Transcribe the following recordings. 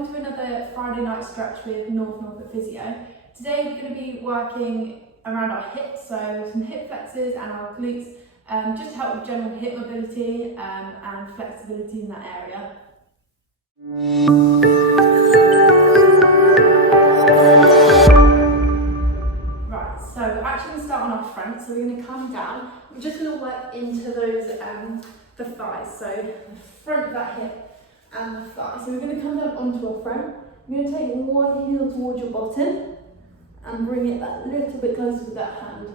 welcome to another Friday night stretch with Norfolk Physio. Today we're going to be working around our hips, so some hip flexors and our glutes, just to help with general hip mobility and flexibility in that area. Right, so we're actually going to start on our front, so we're going to come down. We're just going to work into those, the thighs, so the front of that hip and the thigh. So we're going to come down onto our front. You're going to take one heel towards your bottom and bring it that little bit closer with that hand.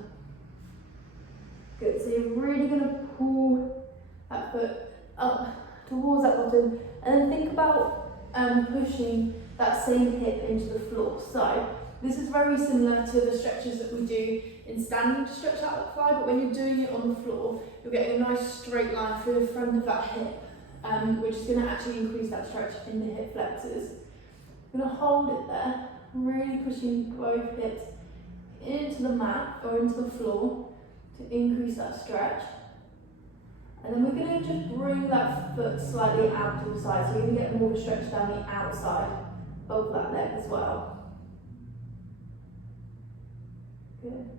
Good, so you're really going to pull that foot up towards that bottom, and then think about pushing that same hip into the floor. So this is very similar to the stretches that we do in standing to stretch out the thigh, but when you're doing it on the floor, you're getting a nice straight line through the front of that hip. Which is going to actually increase that stretch in the hip flexors. I'm going to hold it there, really pushing both hips into the mat or into the floor to increase that stretch. And then we're going to just bring that foot slightly out to the side, so you're going to get more of a stretch down the outside of that leg as well. Good.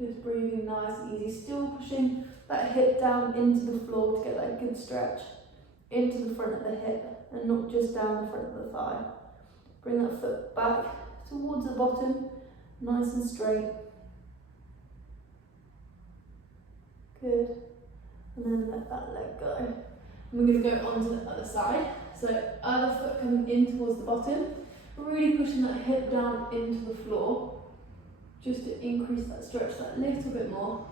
Just breathing nice and easy, still pushing that hip down into the floor to get that good stretch into the front of the hip and not just down the front of the thigh. Bring that foot back towards the bottom, nice and straight. Good. And then let that leg go. And we're going to go onto the other side. So other foot coming in towards the bottom, really pushing that hip down into the floor just to increase that stretch that little bit more.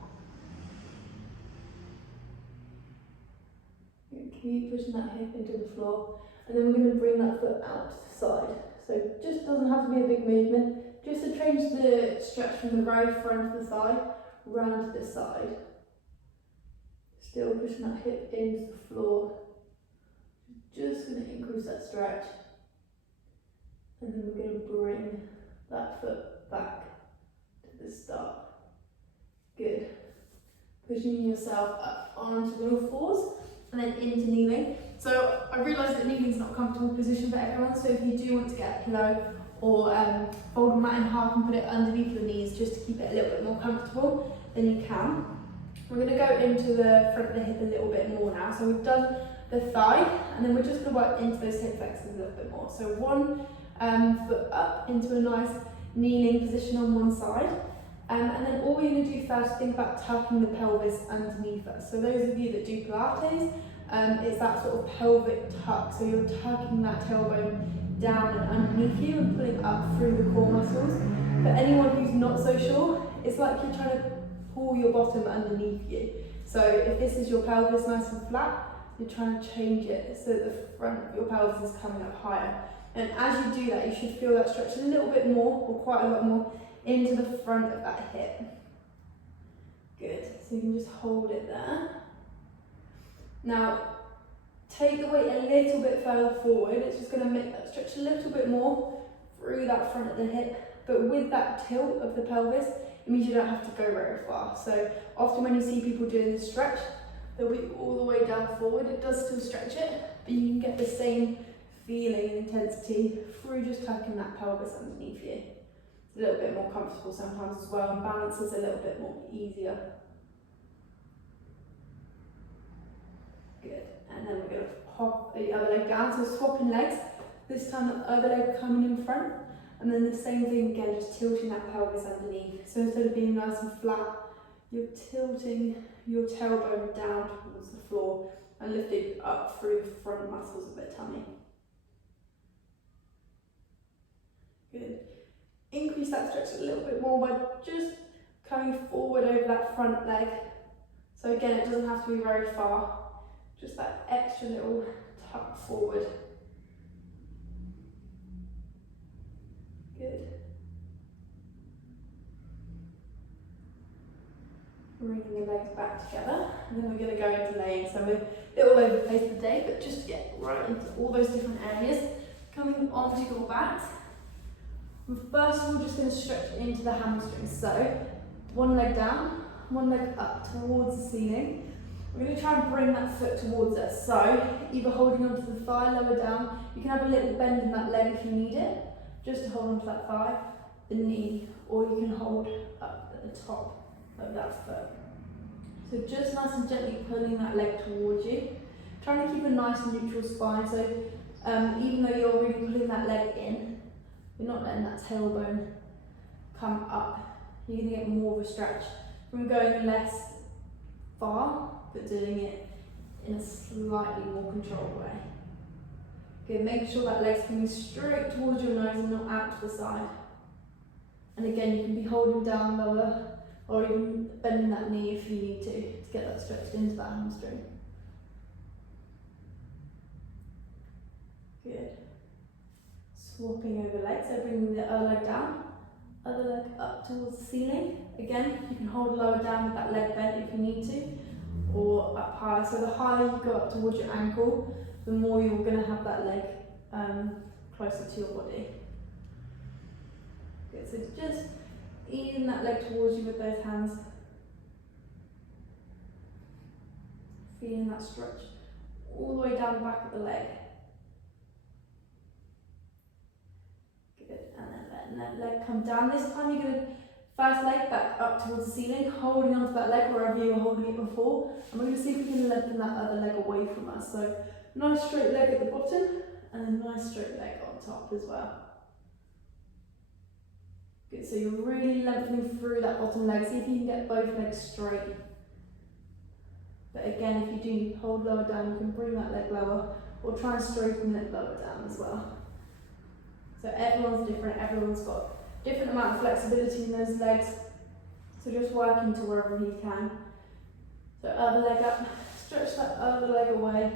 Keep pushing that hip into the floor, and then we're going to bring that foot out to the side. So it just doesn't have to be a big movement, just to change the stretch from the very front of the thigh round to this side. Still pushing that hip into the floor. Just going to increase that stretch. And then we're going to bring that foot back to the start. Good. Pushing yourself up onto all fours and then into kneeling. So I realise that kneeling is not a comfortable position for everyone, so if you do want to get a pillow or fold a mat in half and put it underneath your knees just to keep it a little bit more comfortable, then you can. We're going to go into the front of the hip a little bit more now. So we've done the thigh, and then we're just going to work into those hip flexors a little bit more. So one foot up into a nice kneeling position on one side. And then all we're going to do first, think about tucking the pelvis underneath us. So those of you that do Pilates, it's that sort of pelvic tuck. So you're tucking that tailbone down and underneath you and pulling up through the core muscles. For anyone who's not so sure, it's like you're trying to pull your bottom underneath you. So if this is your pelvis nice and flat, you're trying to change it so that the front of your pelvis is coming up higher. And as you do that, you should feel that stretch a little bit more, or quite a lot more, into the front of that hip. Good, so you can just hold it there. Now, take the weight a little bit further forward. It's just going to make that stretch a little bit more through that front of the hip, but with that tilt of the pelvis, it means you don't have to go very far. So often when you see people doing this stretch, they'll be all the way down forward. It does still stretch it, but you can get the same feeling and intensity through just tucking that pelvis underneath you. It's a little bit more comfortable sometimes as well, and balance is a little bit more easier. Good, and then we're going to hop the other leg down, so swapping legs. This time the other leg coming in front, and then the same thing again, just tilting that pelvis underneath. So instead of being nice and flat, you're tilting your tailbone down towards the floor and lifting up through the front muscles of the tummy. Good. Increase that stretch a little bit more by just coming forward over that front leg. So again, it doesn't have to be very far, just that extra little tuck forward. Good. Bringing the legs back together, and then we're going to go into laying. So we're a bit all over the place today, but just to get right into all those different areas. Coming onto your back. First of all, just going to stretch into the hamstrings. So one leg down, one leg up towards the ceiling, We're going to try and bring that foot towards us. So either holding onto the thigh, lower down. You can have a little bend in that leg if you need it, just to hold onto that thigh, the knee, or you can hold up at the top of that foot. So just nice and gently pulling that leg towards you. Trying to keep a nice neutral spine. So even though you're really pulling that leg in, you're not letting that tailbone come up. You're going to get more of a stretch from going less far, but doing it in a slightly more controlled way. Okay, make sure that leg's coming straight towards your nose and not out to the side. And again, you can be holding down lower or even bending that knee if you need to get that stretched into that hamstring. Good. Swapping over legs, so bringing the other leg down, other leg up towards the ceiling. Again, you can hold lower down with that leg bent if you need to, or up high. So the higher you go up towards your ankle, the more you're going to have that leg closer to your body. Good, so just easing that leg towards you with those hands. Feeling that stretch all the way down the back of the leg. Good, and then letting that leg come down. This time you're going to first leg back up towards the ceiling, holding onto that leg wherever you were holding it before. And we're going to see if we can lengthen that other leg away from us. So nice straight leg at the bottom and a nice straight leg on top as well. Good, so you're really lengthening through that bottom leg. See if you can get both legs straight. But again, if you do hold lower down, you can bring that leg lower or try and straighten it lower down as well. So everyone's different, everyone's got different amount of flexibility in those legs. So just working to wherever you can. So other leg up, stretch that other leg away.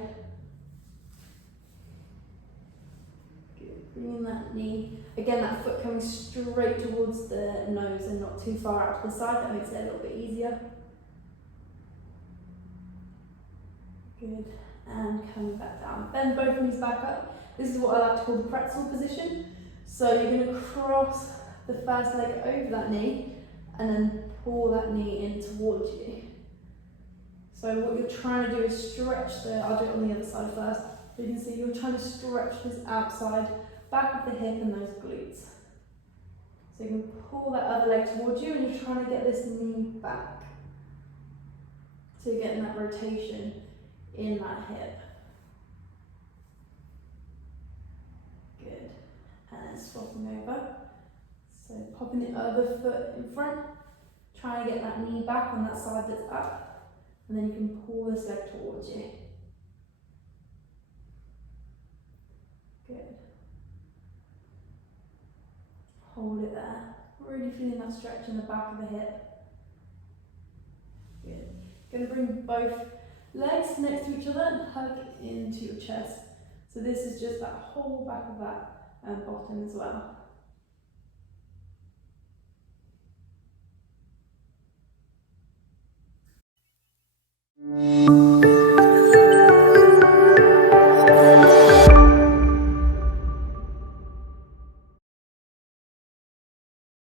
Good. Bringing that knee, again that foot coming straight towards the nose and not too far out to the side. That makes it a little bit easier. Good, and coming back down. Bend both knees back up. This is what I like to call the pretzel position. So you're going to cross the first leg over that knee and then pull that knee in towards you. So what you're trying to do is stretch I'll do it on the other side first. You can see you're trying to stretch this outside back of the hip and those glutes. So you can pull that other leg towards you and you're trying to get this knee back. So you're getting that rotation in that hip. Good. And then swapping over. So popping the other foot in front, trying to get that knee back on that side that's up, and then you can pull this leg towards you. Good. Hold it there. Really feeling that stretch in the back of the hip. Good. Going to bring both legs next to each other and hug into your chest. So this is just that whole back of that bottom as well.